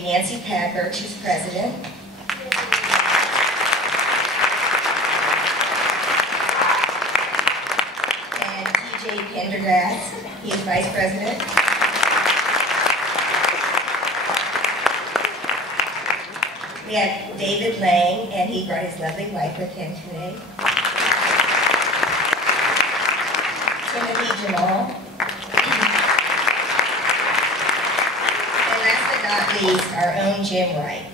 lady Nancy Packard, she's president. And TJ Pendergrass, he is vice president. We have David Lang, and he brought his lovely wife with him today. Timothy Jamal. And last but not least, our own Jim Wright.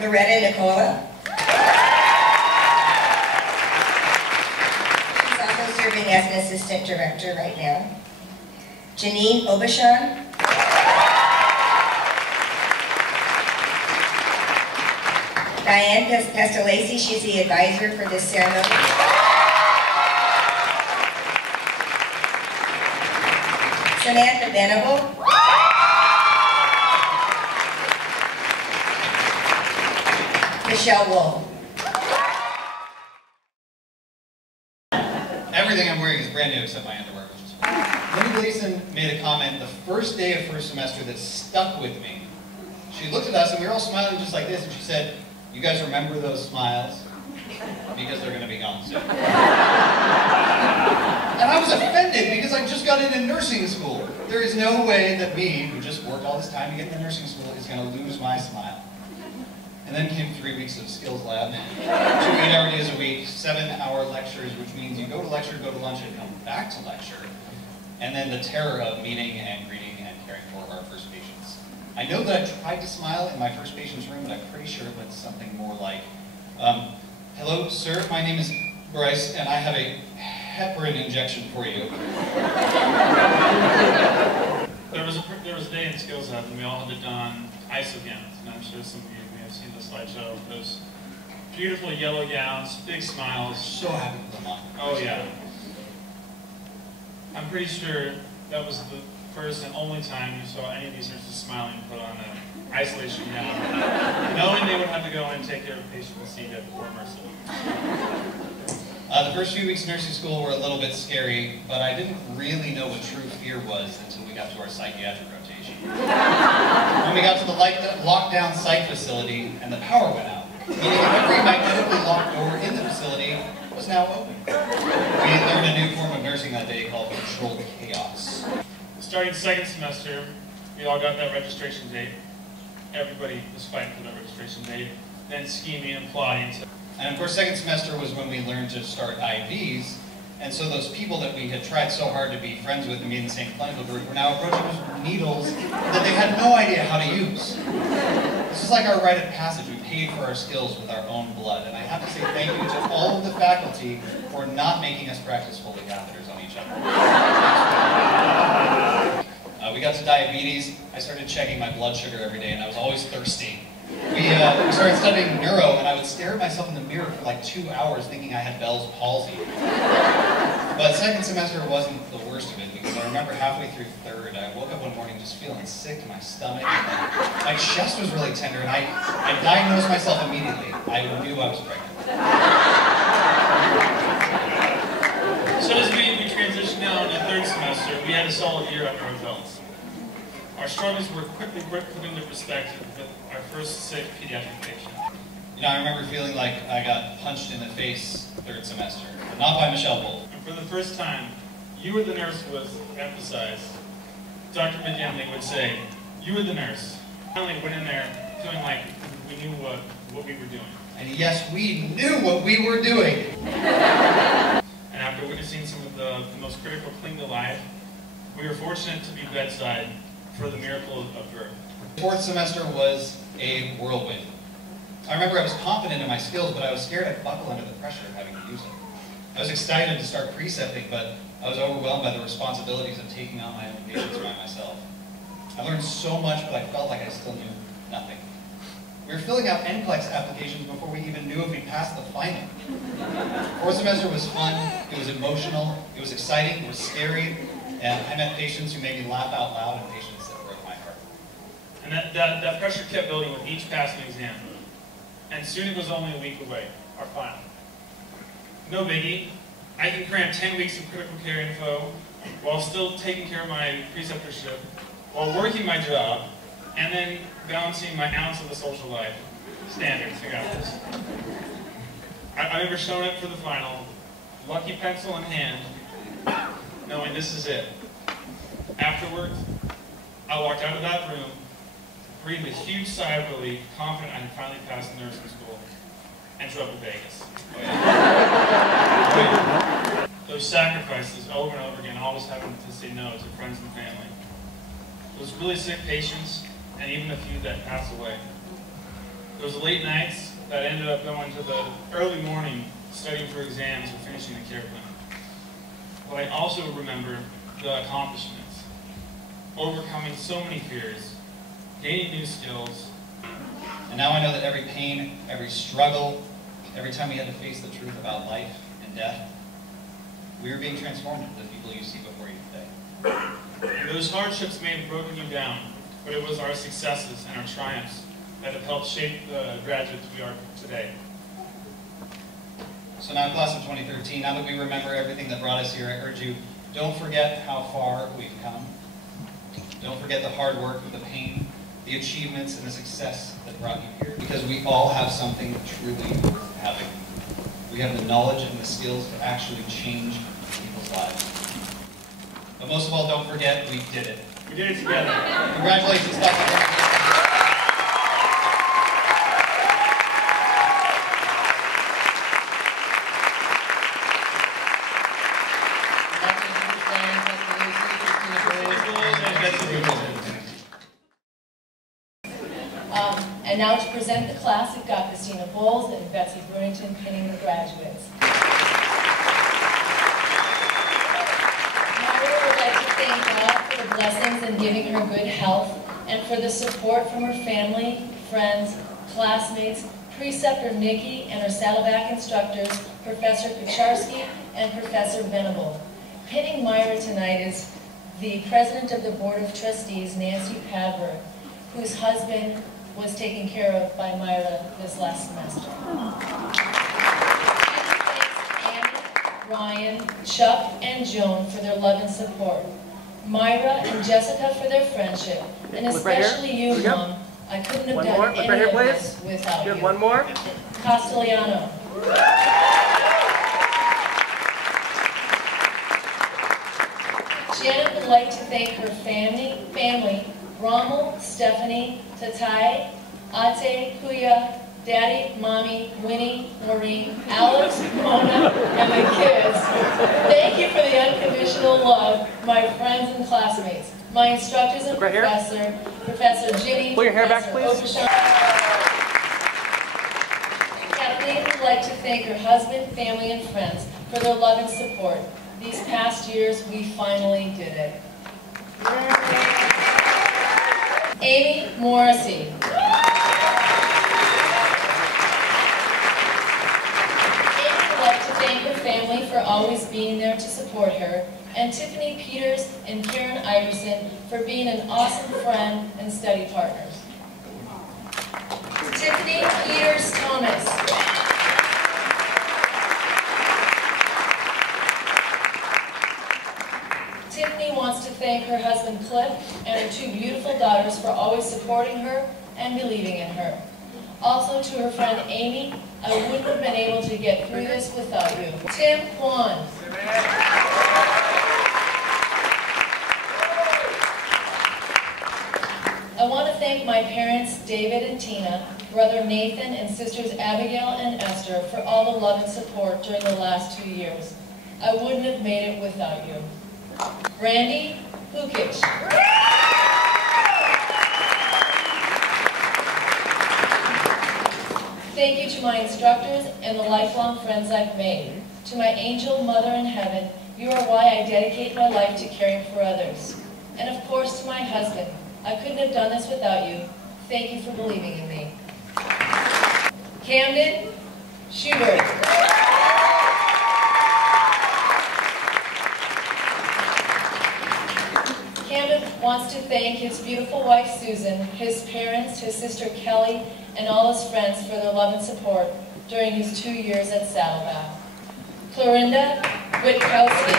Loretta Nicola. She's also serving as an assistant director right now. Janine Obashan. Diane Pestalacy, she's the advisor for this ceremony. Samantha Venable. Michelle Wolf. Everything I'm wearing is brand new except my underwear, which is fine. Linda Gleason made a comment the first day of first semester that stuck with me. She looked at us and we were all smiling just like this, and she said, "You guys remember those smiles? Because they're going to be gone soon." And I was offended because I just got into nursing school. There is no way that me, who just worked all this time to get into nursing school, is going to lose my smile. And then came 3 weeks of skills lab, 2 8-hour days a week, 7-hour lectures, which means you go to lecture, go to lunch, and come back to lecture. And then the terror of meeting and greeting and caring for our first patients. I know that I tried to smile in my first patient's room, but I'm pretty sure it went something more like, "Hello, sir, my name is Bryce, and I have a heparin injection for you." There was a day in skills lab, and we all had to don ISO gowns, and I'm sure some of you may have seen the slideshow of those beautiful yellow gowns, big smiles. So happy with them on. Oh yeah. I'm pretty sure that was the first and only time you saw any of these nurses smiling put on an isolation gown, knowing they would have to go in and take care of a patient with C. diff or MRSA. The first few weeks of nursing school were a little bit scary, but I didn't really know what true fear was until we got to our psychiatric rotation. When we got to the lockdown psych facility and the power went out, meaning every magnetically locked door in the facility was now open. We learned a new form of nursing that day called controlled chaos. Starting second semester, we all got that registration date. Everybody was fighting for that registration date, then scheming and plotting. And of course, second semester was when we learned to start IVs, and so those people that we had tried so hard to be friends with and be in the same clinical group were now approaching us with needles that they had no idea how to use. This is like our rite of passage. We paid for our skills with our own blood, and I have to say thank you to all of the faculty for not making us practice Foley catheters on each other. We got to diabetes. I started checking my blood sugar every day, and I was always thirsty. We started studying neuro, and I would stare at myself in the mirror for like 2 hours thinking I had Bell's palsy. But second semester wasn't the worst of it, because I remember halfway through third, I woke up one morning just feeling sick in my stomach, and my chest was really tender, and I diagnosed myself immediately. I knew I was pregnant. So as we transitioned now into third semester, we had a solid year under our belts. Our struggles were quickly put into perspective with our first sick pediatric patient. You know, I remember feeling like I got punched in the face third semester, but not by Michelle Wolf. And for the first time, "you were the nurse" was emphasized. Dr. McGinley would say, "You were the nurse." Finally went in there feeling like we knew what we were doing. And yes, we knew what we were doing. And after witnessing some of the most critical cling to life, we were fortunate to be bedside for the miracle of birth. Fourth semester was a whirlwind. I remember I was confident in my skills, but I was scared I'd buckle under the pressure of having to use them. I was excited to start precepting, but I was overwhelmed by the responsibilities of taking on my own patients by myself. I learned so much, but I felt like I still knew nothing. We were filling out NCLEX applications before we even knew if we passed the final. Fourth semester was fun, it was emotional, it was exciting, it was scary, and I met patients who made me laugh out loud and patients that broke my heart. And that pressure kept building with each passing exam. And soon it was only a week away, our final. No biggie, I can cram 10 weeks of critical care info while still taking care of my preceptorship, while working my job, and then balancing my ounce of the social life. Standards, I got this. I remember showing up for the final, lucky pencil in hand, knowing this is it. Afterwards, I walked out of that room, breathed a huge sigh of relief, confident I had finally passed nursing school, and drove to Vegas. Those sacrifices over and over again, always having to say no to friends and family. Those really sick patients, and even a few that passed away. Those late nights that ended up going to the early morning studying for exams or finishing the care plan. But I also remember the accomplishments, overcoming so many fears, gaining new skills. And now I know that every pain, every struggle, every time we had to face the truth about life and death, we were being transformed into the people you see before you today. And those hardships may have broken you down, but it was our successes and our triumphs that have helped shape the graduates we are today. So now, class of 2013, now that we remember everything that brought us here, I urge you, don't forget how far we've come. Don't forget the hard work, the pain, the achievements, and the success that brought you here, because we all have something truly worth having. We have the knowledge and the skills to actually change people's lives. But most of all, don't forget, we did it. We did it together. Congratulations, Dr. And now to present the class, we've got Christina Bowles and Betsy Brunington pinning the graduates. Myra would like to thank God for the blessings and giving her good health and for the support from her family, friends, classmates, preceptor Nikki, and her Saddleback instructors, Professor Kucharski and Professor Venable. Pinning Myra tonight is the President of the Board of Trustees, Nancy Padberg, whose husband was taken care of by Myra this last semester. Annie, Ryan, Chuck, and Joan for their love and support. Myra and Jessica for their friendship, and especially you, Mom. I couldn't have done any of this without you. One more. Castellano. Janet would like to thank her family, Rommel, Stephanie, Tatai, Ate, Kuya, Daddy, Mommy, Winnie, Maureen, Alex, Mona, and the kids. Thank you for the unconditional love, my friends and classmates, my instructors and Professor Ginny, Pull your hair back, please. Kathleen would like to thank her husband, family, and friends for their love and support. These past years, we finally did it. Amy Morrissey. Amy would like to thank her family for always being there to support her, and Tiffany Peters and Karen Iverson for being an awesome friend and study partners. Tiffany Peters Thomas. Tiffany wants to thank her husband Cliff and her two beautiful daughters for always supporting her and believing in her. Also to her friend Amy, I wouldn't have been able to get through this without you. Tim Kwan. I want to thank my parents David and Tina, brother Nathan and sisters Abigail and Esther for all the love and support during the last 2 years. I wouldn't have made it without you. Randy Hukic. Thank you to my instructors and the lifelong friends I've made. To my angel mother in heaven, you are why I dedicate my life to caring for others. And of course to my husband. I couldn't have done this without you. Thank you for believing in me. Camden Schubert. Camden wants to thank his beautiful wife Susan, his parents, his sister Kelly, and all his friends for their love and support during his 2 years at Saddleback. Clorinda Witkowski.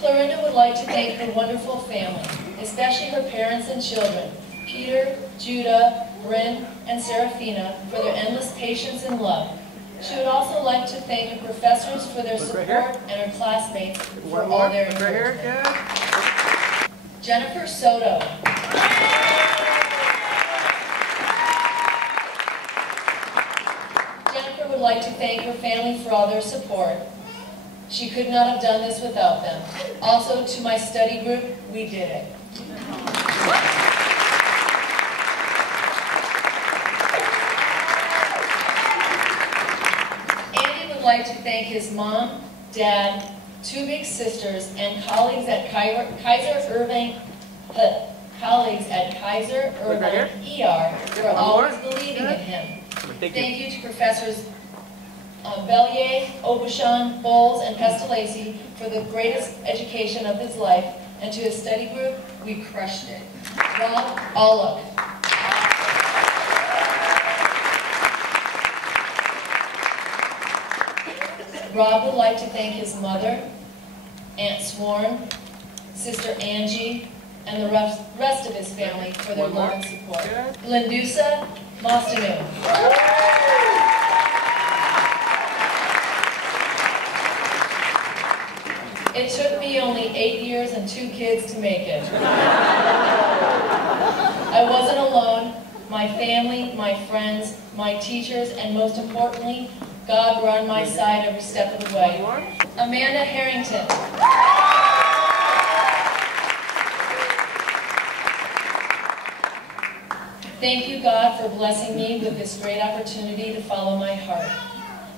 Clorinda would like to thank her wonderful family, especially her parents and children, Peter, Judah, Bryn, and Serafina, for their endless patience and love. She would also like to thank her professors for their support and her classmates for all their encouragement. Jennifer Soto. Jennifer would like to thank her family for all their support. She could not have done this without them. Also, to my study group, we did it. Andy would like to thank his mom, dad, 2 big sisters, and colleagues at Kaiser Irving ER for always believing in him. Thank you to Professors Bellier, Aubuchon, Bowles, and Pestalozzi for the greatest education of his life, and to his study group, we crushed it. Rob Alluck. Rob would like to thank his mother, Aunt Sworn, Sister Angie, and the rest of his family for their love and support. Lindusa Mostanu. It took me only 8 years and 2 kids to make it. I wasn't alone. My family, my friends, my teachers, and most importantly, God were on my side every step of the way. Amanda Harrington. Thank you, God, for blessing me with this great opportunity to follow my heart.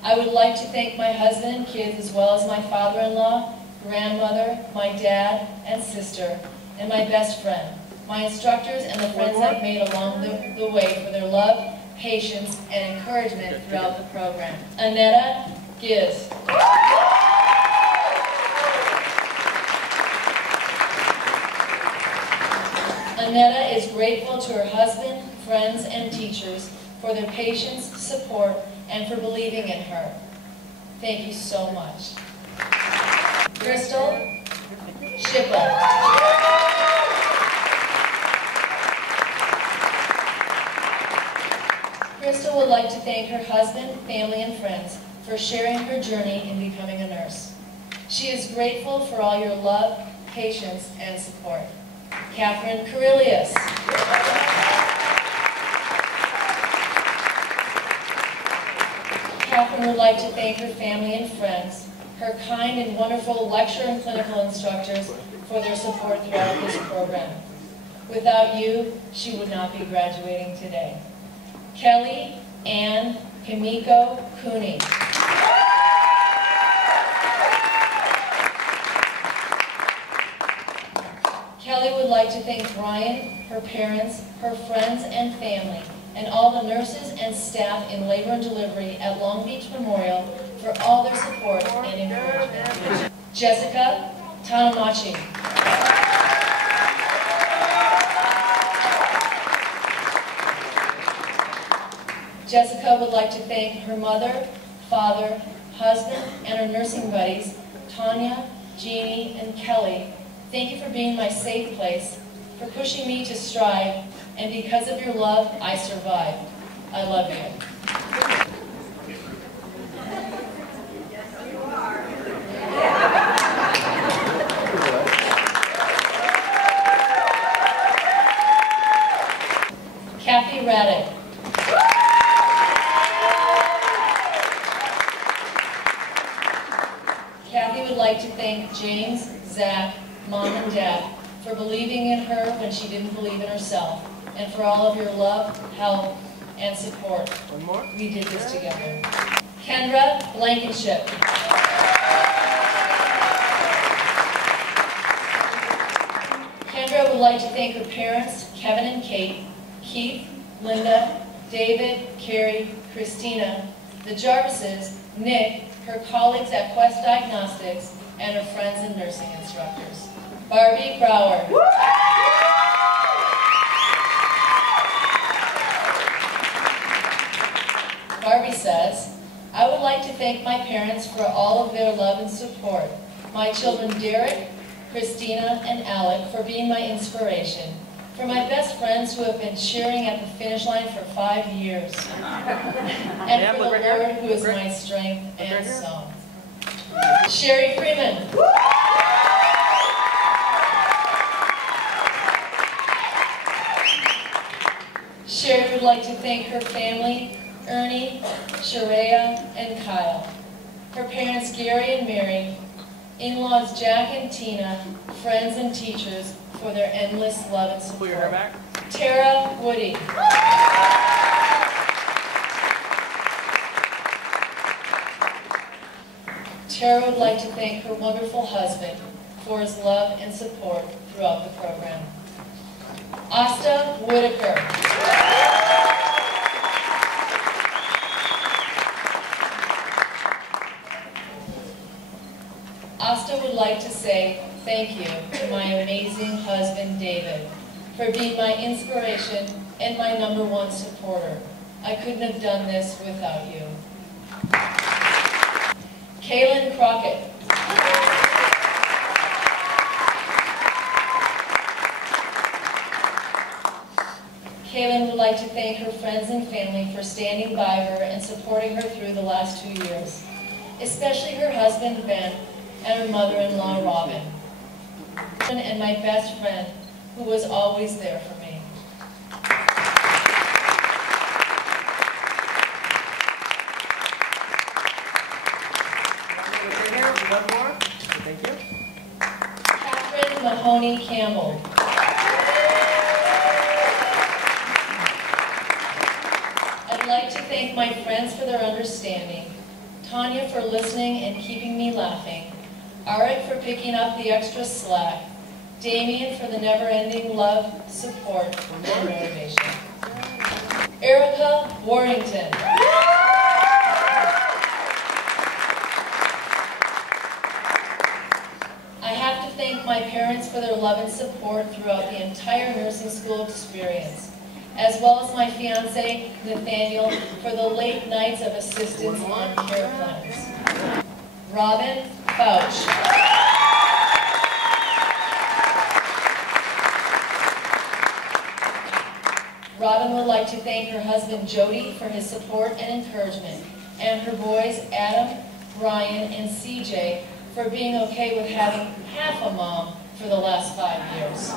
I would like to thank my husband and kids, as well as my father-in-law, grandmother, my dad and sister, and my best friend, my instructors, and the friends I've made along the way for their love, patience, and encouragement throughout the program. Annetta Giz. Annetta is grateful to her husband, friends, and teachers for their patience, support, and for believing in her. Thank you so much. Crystal Schipper. Crystal would like to thank her husband, family, and friends for sharing her journey in becoming a nurse. She is grateful for all your love, patience, and support. Catherine Carilius. Catherine would like to thank her family and friends, her kind and wonderful lecture and clinical instructors for their support throughout this program. Without you, she would not be graduating today. Kelly Ann Himiko Cooney. Kelly would like to thank Brian, her parents, her friends and family, and all the nurses and staff in labor and delivery at Long Beach Memorial for all their support and encouragement. Jessica Tanamachi. Jessica would like to thank her mother, father, husband, and her nursing buddies, Tanya, Jeannie, and Kelly. Thank you for being my safe place, for pushing me to strive, and because of your love, I survived. I love you. Kathy Raddick. Kathy would like to thank James, Zach, Mom and Dad for believing in her when she didn't believe in herself, and for all of your love, help, and support. One more. We did this together. Kendra Blankenship. Kendra would like to thank her parents, Kevin and Kate, Keith, Linda, David, Carrie, Christina, the Jarvises, Nick, her colleagues at Quest Diagnostics, and her friends and nursing instructors. Barbie Brower. Barbie says, I would like to thank my parents for all of their love and support. My children Derek, Christina, and Alec for being my inspiration, for my best friends who have been cheering at the finish line for 5 years, and for the Lord who is my strength and song. Sherry Freeman. Sherry would like to thank her family, Ernie, Sharia, and Kyle, her parents Gary and Mary, in-laws Jack and Tina, friends and teachers for their endless love and support. Tara Woody. Tara would like to thank her wonderful husband for his love and support throughout the program. Asta Whitaker. Asta would like to say thank you to my amazing husband, David, for being my inspiration and my #1 supporter. I couldn't have done this without you. Kaylin Crockett. Kaylin would like to thank her friends and family for standing by her and supporting her through the last 2 years, especially her husband, Ben, and her mother-in-law, Robin, and my best friend, who was always there for me. One more. Thank you. Catherine Mahoney Campbell. I'd like to thank my friends for their understanding, Tanya for listening and keeping me laughing, Arik for picking up the extra slack, Damien for the never-ending love, support, and motivation. Erica Warrington. I have to thank my parents for their love and support throughout the entire nursing school experience, as well as my fiance, Nathaniel, for the late nights of assistance on care plans. Robin Fouch. Robin would like to thank her husband, Jody, for his support and encouragement, and her boys, Adam, Brian, and CJ, for being okay with having half a mom for the last 5 years.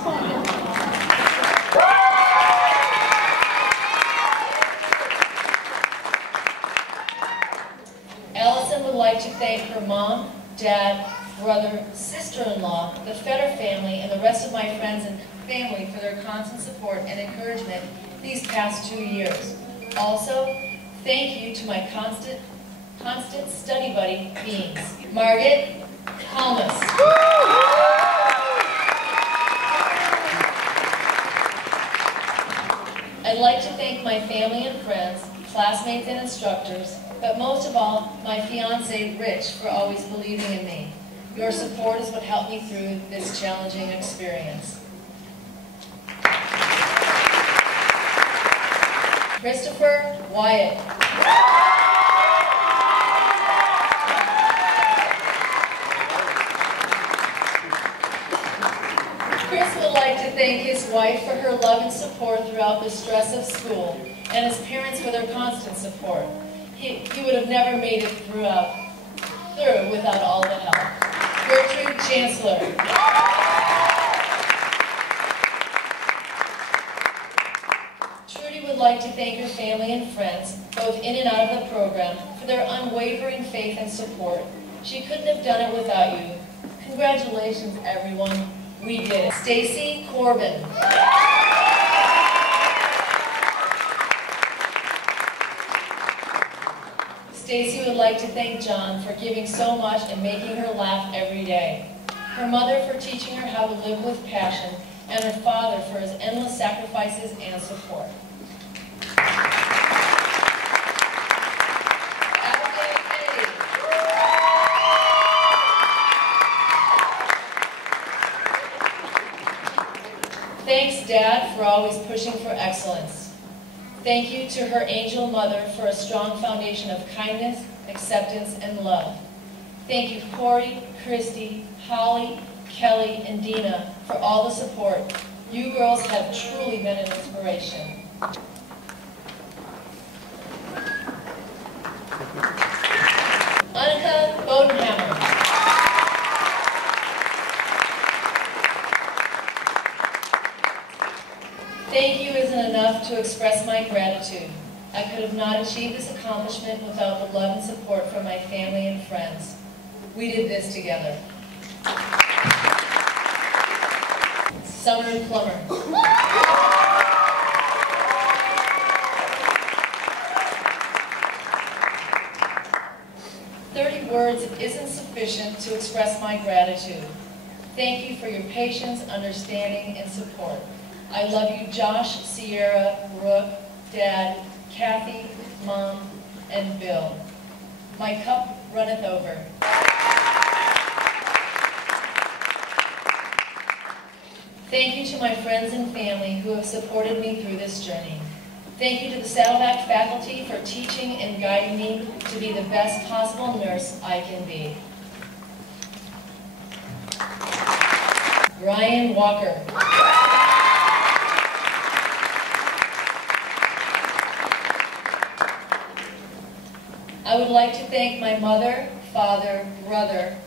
Allison would like to thank her mom, dad, brother, sister-in-law, the Feder family, and the rest of my friends and family for their constant support and encouragement these past 2 years. Also, thank you to my constant study buddy, Beans. Margaret Thomas. I'd like to thank my family and friends, classmates and instructors, but most of all, my fiance, Rich, for always believing in me. Your support is what helped me through this challenging experience. Christopher Wyatt. Chris would like to thank his wife for her love and support throughout the stress of school, and his parents for their constant support. He would have never made it through without all the help. Gertrude Chancellor. Trudy would like to thank her family and friends, both in and out of the program, for their unwavering faith and support. She couldn't have done it without you. Congratulations, everyone. We did it. Stacy Corbin. Stacy would like to thank John for giving so much and making her laugh every day. Her mother for teaching her how to live with passion, and her father for his endless sacrifices and support. Abigail Kennedy. Thanks, Dad, for always pushing for excellence. Thank you to her angel mother for a strong foundation of kindness, acceptance, and love. Thank you, Corey, Christy, Holly, Kelly, and Dina for all the support. You girls have truly been an inspiration. Annika Bodenhammer. Thank you isn't enough to express my gratitude. I could have not achieved this accomplishment without the love and support from my family and friends. We did this together. Summer Plummer. Words isn't sufficient to express my gratitude. Thank you for your patience, understanding, and support. I love you, Josh, Sierra, Brooke, Dad, Kathy, Mom, and Bill. My cup runneth over. Thank you to my friends and family who have supported me through this journey. Thank you to the Saddleback faculty for teaching and guiding me to be the best possible nurse I can be. Ryan Walker. I would like to thank my mother, father, brother,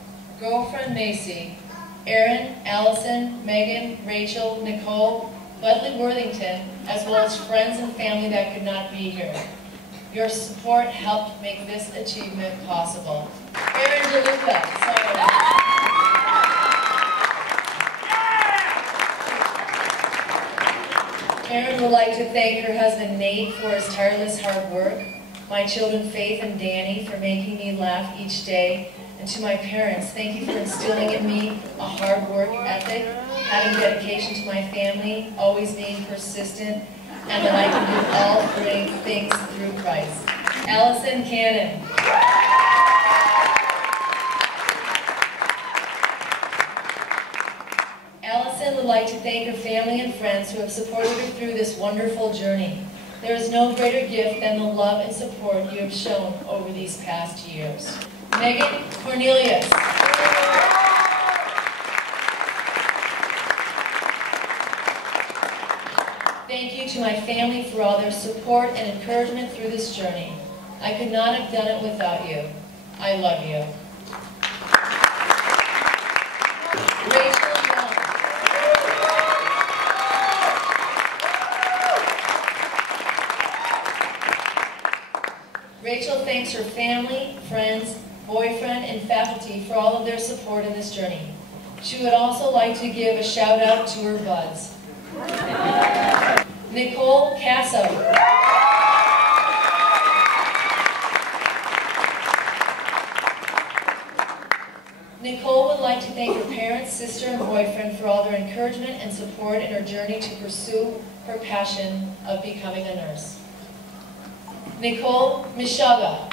girlfriend Macy, Erin, Allison, Megan, Rachel, Nicole, Budley Worthington, as well as friends and family that could not be here. Your support helped make this achievement possible. Erin DeLuca, sorry. Erin would like to thank her husband Nate for his tireless hard work, my children Faith and Danny for making me laugh each day, and to my parents, thank you for instilling in me a hard work ethic, having dedication to my family, always being persistent, and that I can do all great things through Christ. Allison Cannon. Allison would like to thank her family and friends who have supported her through this wonderful journey. There is no greater gift than the love and support you have shown over these past years. Megan Cornelius. Thank you to my family for all their support and encouragement through this journey. I could not have done it without you. I love you. Rachel Young. Rachel thanks her family, friends, boyfriend, and faculty for all of their support in this journey. She would also like to give a shout out to her buds. Nicole Casso. Nicole would like to thank her parents, sister, and boyfriend for all their encouragement and support in her journey to pursue her passion of becoming a nurse. Nicole Mishaga.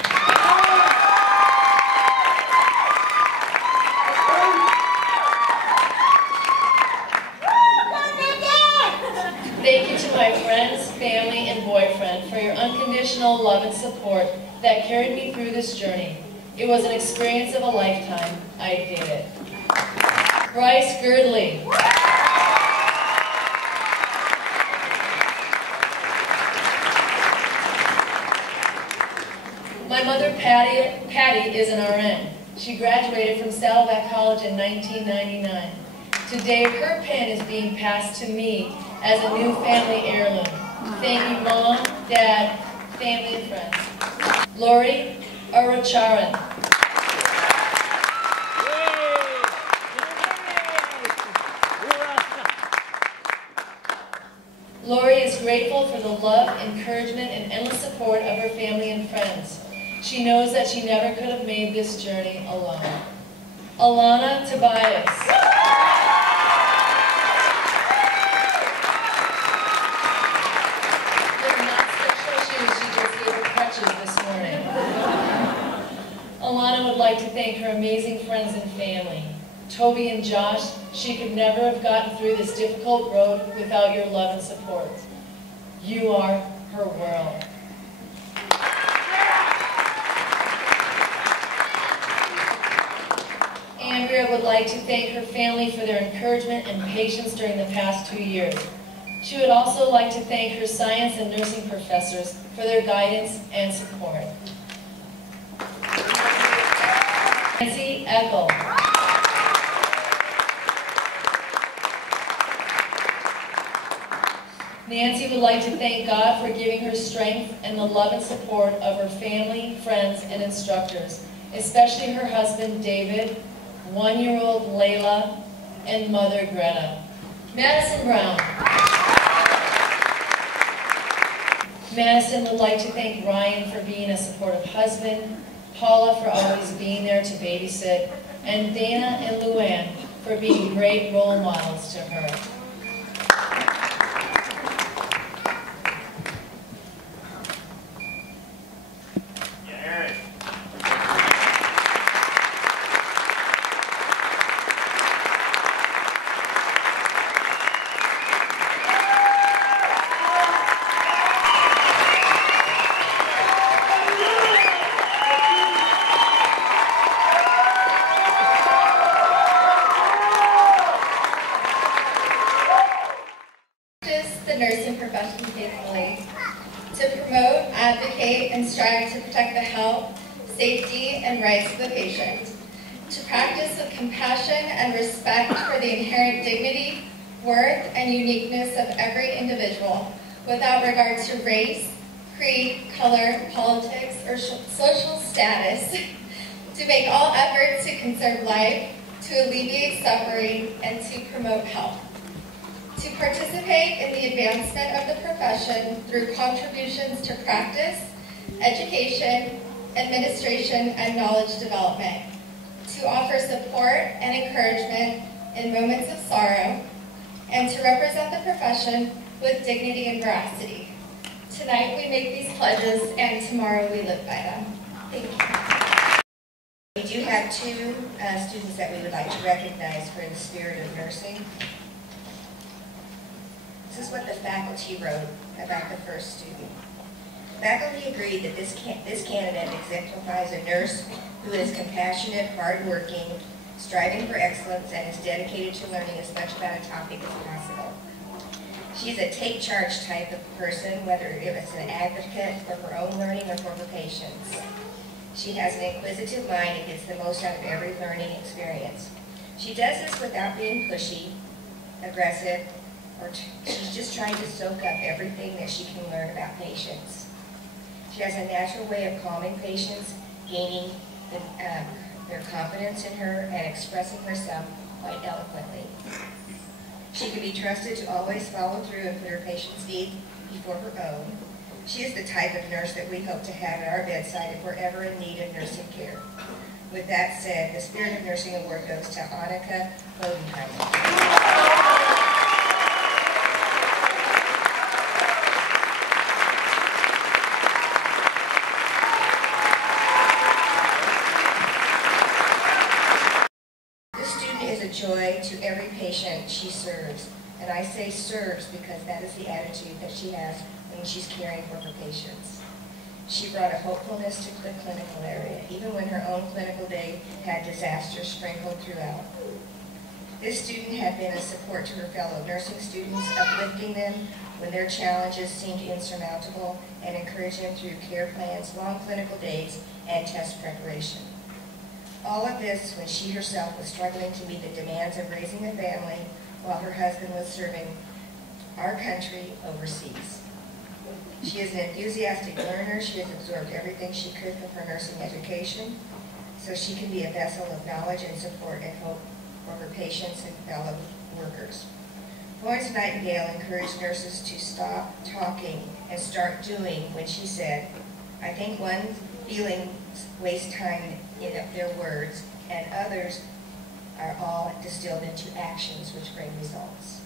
Thank you to my friends, family, and boyfriend for your unconditional love and support that carried me through this journey. It was an experience of a lifetime. I did it. Bryce Girdley. My mother, Patty, is an RN. She graduated from Saddleback College in 1999. Today, her pen is being passed to me as a new family heirloom. Thank you, Mom, Dad, family, and friends. Lori Aracharan. Lori is grateful for the love, encouragement, and endless support of her family and friends. She knows that she never could have made this journey alone. Alana Tobias. Alana would like to thank her amazing friends and family. Toby and Josh, she could never have gotten through this difficult road without your love and support. You are her world. Andrea Andrea would like to thank her family for their encouragement and patience during the past 2 years. She would also like to thank her science and nursing professors for their guidance and support. Nancy Eckel. Nancy would like to thank God for giving her strength and the love and support of her family, friends, and instructors, especially her husband, David, 1-year-old Layla, and mother, Greta. Madison Brown. Madison would like to thank Ryan for being a supportive husband, Paula for always being there to babysit, and Dana and Luann for being great role models to her. The nursing profession faithfully, to promote, advocate, and strive to protect the health, safety, and rights of the patient, to practice with compassion and respect for the inherent dignity, worth, and uniqueness of every individual, without regard to race, creed, color, politics, or social status, to make all efforts to conserve life, to alleviate suffering, and to promote health. To participate in the advancement of the profession through contributions to practice, education, administration, and knowledge development. To offer support and encouragement in moments of sorrow, and to represent the profession with dignity and veracity. Tonight we make these pledges, and tomorrow we live by them. Thank you. We do have two students that we would like to recognize for the spirit of nursing. This is what the faculty wrote about the first student. Faculty agreed that this candidate exemplifies a nurse who is compassionate, hardworking, striving for excellence, and is dedicated to learning as much about a topic as possible. She's a take-charge type of person, whether it's an advocate for her own learning or for her patients. She has an inquisitive mind and gets the most out of every learning experience. She does this without being pushy, aggressive, or she's just trying to soak up everything that she can learn about patients. She has a natural way of calming patients, gaining their confidence in her, and expressing herself quite eloquently. She can be trusted to always follow through and put her patient's needs before her own. She is the type of nurse that we hope to have at our bedside if we're ever in need of nursing care. With that said, the Spirit of Nursing Award goes to Annika Bodenheimer. Joy to every patient she serves. And I say serves because that is the attitude that she has when she's caring for her patients. She brought a hopefulness to the clinical area, even when her own clinical day had disasters sprinkled throughout. This student had been a support to her fellow nursing students, uplifting them when their challenges seemed insurmountable, and encouraging them through care plans, long clinical days, and test preparation. All of this when she herself was struggling to meet the demands of raising a family while her husband was serving our country overseas. She is an enthusiastic learner. She has absorbed everything she could from her nursing education, so she can be a vessel of knowledge and support and hope for her patients and fellow workers. Florence Nightingale encouraged nurses to stop talking and start doing when she said, "I think one feelings waste time in their words, and others are all distilled into actions which bring results."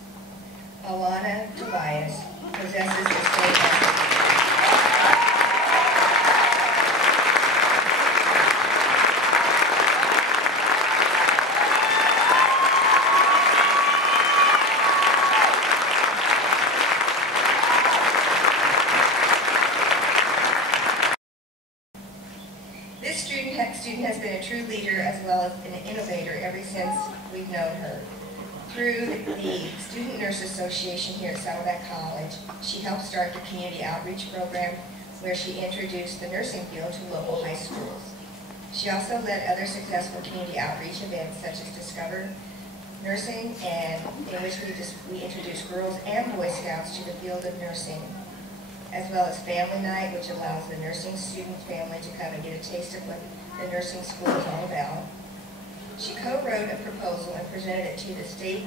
Alana Tobias possesses this great ethic. This student has been a true leader as well as an innovator ever since we've known her. Through the Student Nurse Association here at Saddleback College, she helped start the community outreach program where she introduced the nursing field to local high schools. She also led other successful community outreach events such as Discover Nursing, and in which we introduced girls and Boy Scouts to the field of nursing, as well as Family Night, which allows the nursing student family to come and get a taste of what the nursing school is all about. She co-wrote a proposal and presented it to the state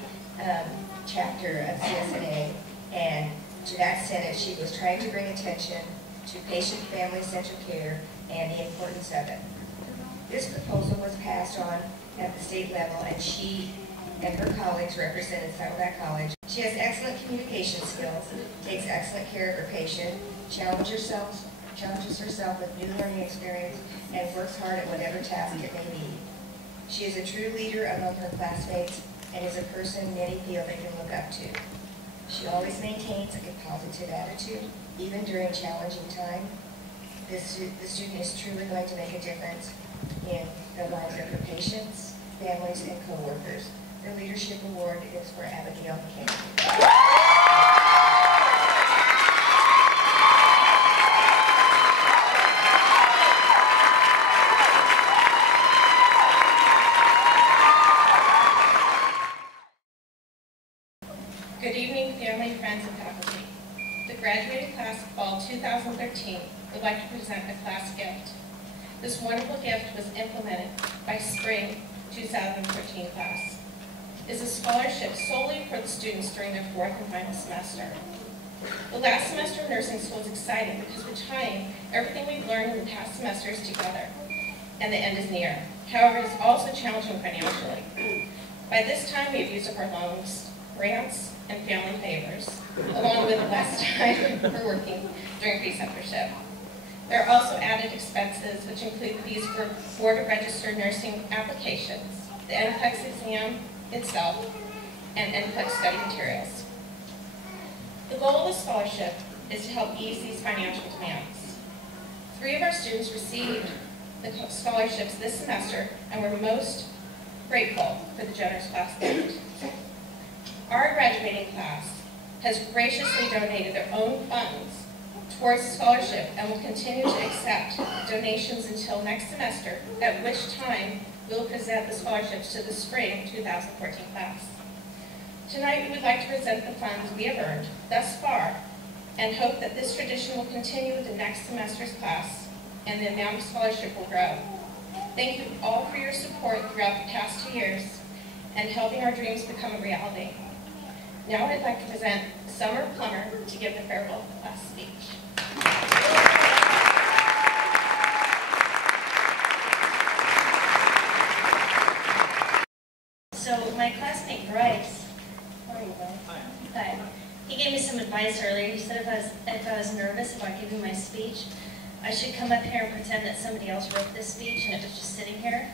chapter of CSNA, and to that Senate she was trying to bring attention to patient family-centered care and the importance of it. This proposal was passed on at the state level, and she and her colleagues represented Saddleback College. She has excellent communication skills, takes excellent care of her patient, challenges herself with new learning experience, and works hard at whatever task it may be. She is a true leader among her classmates and is a person many feel they can look up to. She always maintains a positive attitude, even during challenging time. The student is truly going to make a difference in the lives of her patients, families, and co-workers. The Leadership Award is for Abigail McCain. Good evening, family, friends, and faculty. The graduating class of fall 2013 would like to present a class gift. This wonderful gift was implemented by spring 2013 class. It is a scholarship solely for the students during their fourth and final semester. The last semester of nursing school is exciting because we're tying everything we've learned in the past semesters together, and the end is near. However, it is also challenging financially. By this time, we have used up our loans, grants, and family favors, along with less time for working during preceptorship. There are also added expenses, which include fees for Board of Registered Nursing applications, the NCLEX exam itself, and NCLEX study materials. The goal of the scholarship is to help ease these financial demands. 3 of our students received the scholarships this semester, and we're most grateful for the generous class gift. Our graduating class has graciously donated their own funds towards the scholarship and will continue to accept donations until next semester, at which time we will present the scholarships to the spring 2014 class. Tonight we would like to present the funds we have earned thus far and hope that this tradition will continue with the next semester's class and the amount of scholarship will grow. Thank you all for your support throughout the past 2 years and helping our dreams become a reality. Now I'd like to present Summer Plummer to give the farewell class speech. So my classmate Bryce, hi. He gave me some advice earlier. He said if I was nervous about giving my speech, I should come up here and pretend that somebody else wrote this speech and it was just sitting here.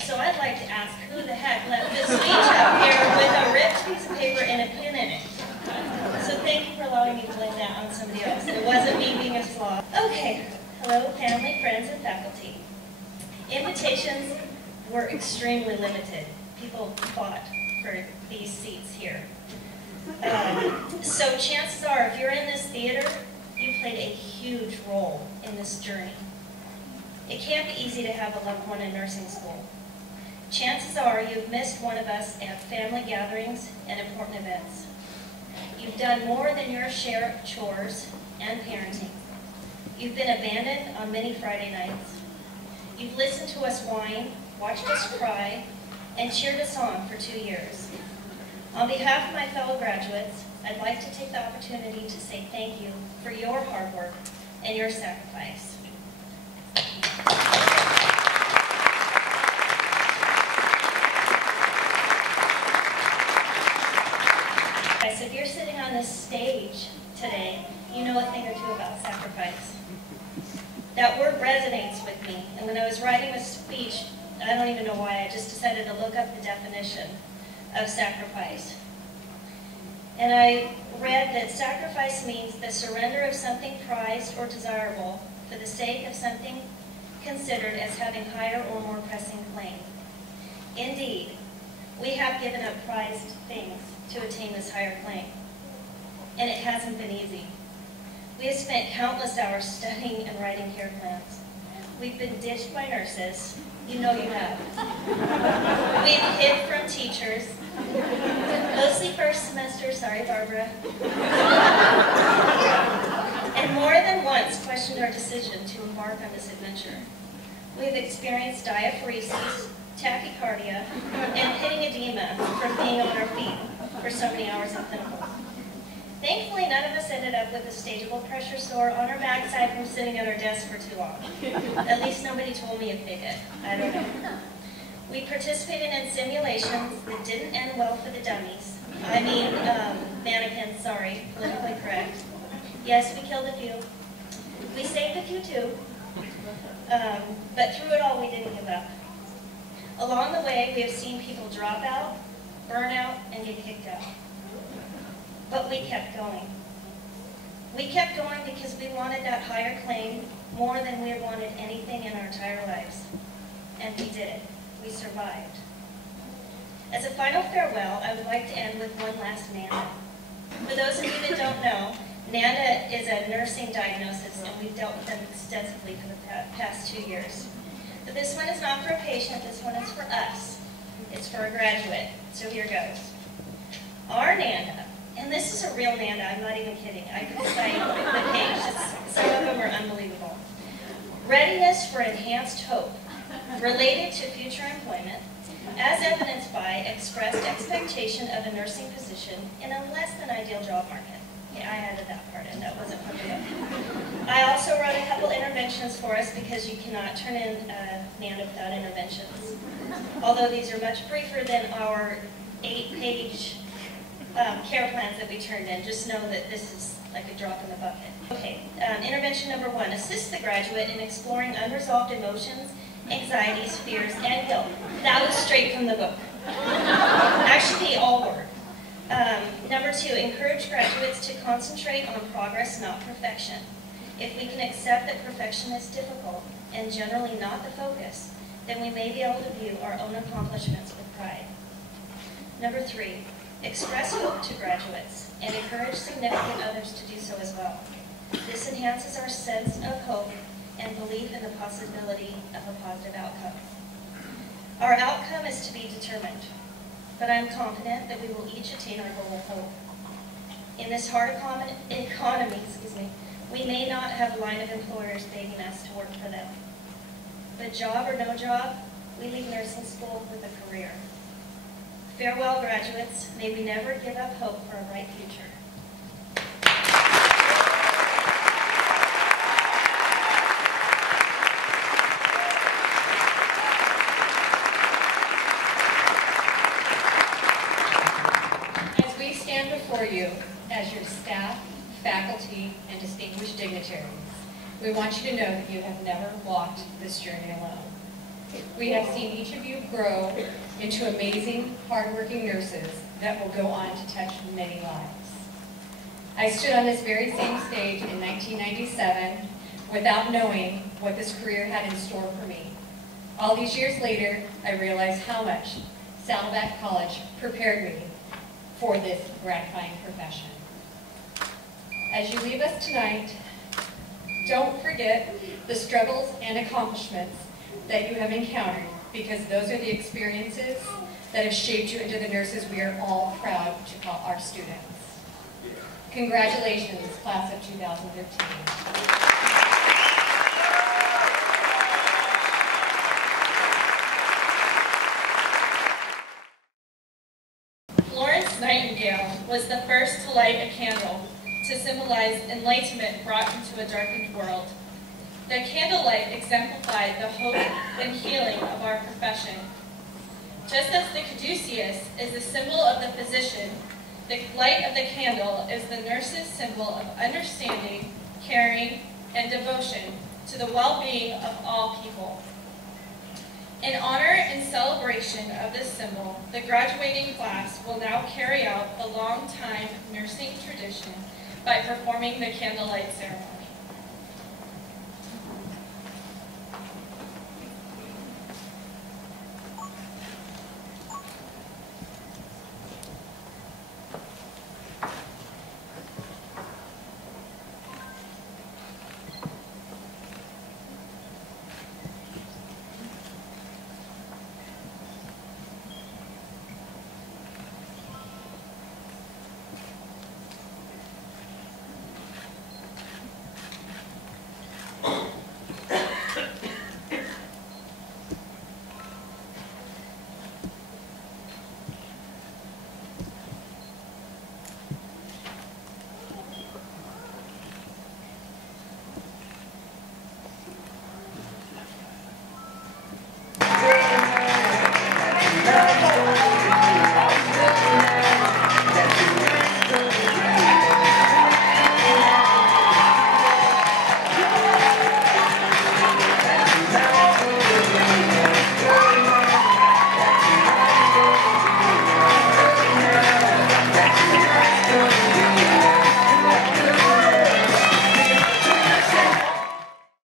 So I'd like to ask who the heck left this speech up here with a ripped piece of paper and a pen in it. So thank you for allowing me to blame that on somebody else. It wasn't me being a slob. Okay, hello family, friends, and faculty. Invitations were extremely limited. People fought for these seats here. So chances are, if you're in this theater, you played a huge role in this journey. It can't be easy to have a loved one in nursing school. Chances are you've missed one of us at family gatherings and important events. You've done more than your share of chores and parenting. You've been abandoned on many Friday nights. You've listened to us whine, watched us cry, and cheered us on for 2 years. On behalf of my fellow graduates, I'd like to take the opportunity to say thank you for your hard work and your sacrifice. If you're sitting on this stage today, you know a thing or two about sacrifice. That word resonates with me, and when I was writing a speech, I don't even know why, I just decided to look up the definition of sacrifice. And I read that sacrifice means the surrender of something prized or desirable for the sake of something considered as having higher or more pressing claim. Indeed, we have given up prized things to attain this higher plane, and it hasn't been easy. We have spent countless hours studying and writing care plans. We've been ditched by nurses. You know you have. We've hid from teachers. Mostly first semester, sorry Barbara. And more than once questioned our decision to embark on this adventure. We've experienced diaphoresis, tachycardia, and pitting edema from being on our feet for so many hours in clinical. Thankfully, none of us ended up with a stageable pressure sore on our backside from sitting at our desk for too long. At least nobody told me if they did. I don't know. We participated in simulations that didn't end well for the dummies. I mean, mannequins, sorry, politically correct. Yes, we killed a few. We saved a few too. But through it all, we didn't give up. Along the way, we have seen people drop out, burn out, and get kicked out. But we kept going. We kept going because we wanted that higher claim more than we had wanted anything in our entire lives. And we did it. We survived. As a final farewell, I would like to end with one last NANDA. For those of you that don't know, NANDA is a nursing diagnosis, and we've dealt with them extensively for the past 2 years. But this one is not for a patient, this one is for us. It's for a graduate, so here goes. Our NANDA, and this is a real NANDA, I'm not even kidding. I could cite the page, some of them are unbelievable. Readiness for enhanced hope, related to future employment, as evidenced by expressed expectation of a nursing position in a less than ideal job market. Yeah, I added that part in, that wasn't put in. I also wrote a couple interventions for us because you cannot turn in NANDA without interventions. Although these are much briefer than our 8-page care plans that we turned in. Just know that this is like a drop in the bucket. Okay, intervention number 1, assist the graduate in exploring unresolved emotions, anxieties, fears, and guilt. That was straight from the book. Actually, all word. Number 2, encourage graduates to concentrate on progress, not perfection. If we can accept that perfection is difficult and generally not the focus, then we may be able to view our own accomplishments with pride. Number 3, express hope to graduates and encourage significant others to do so as well. This enhances our sense of hope and belief in the possibility of a positive outcome. Our outcome is to be determined, but I'm confident that we will each attain our goal of hope. In this hard economy, we may not have a line of employers begging us to work for them. But job or no job, we leave nursing school with a career. Farewell, graduates. May we never give up hope for a bright future. For you as your staff, faculty, and distinguished dignitaries, we want you to know that you have never walked this journey alone. We have seen each of you grow into amazing, hardworking nurses that will go on to touch many lives. I stood on this very same stage in 1997 without knowing what this career had in store for me. All these years later, I realized how much Saddleback College prepared me for this gratifying profession. As you leave us tonight, don't forget the struggles and accomplishments that you have encountered, because those are the experiences that have shaped you into the nurses we are all proud to call our students. Congratulations, class of 2015. Nightingale was the first to light a candle to symbolize enlightenment brought into a darkened world. The candlelight exemplified the hope and healing of our profession. Just as the caduceus is the symbol of the physician, the light of the candle is the nurse's symbol of understanding, caring, and devotion to the well-being of all people. In honor and celebration of this symbol, the graduating class will now carry out the long-time nursing tradition by performing the candlelight ceremony.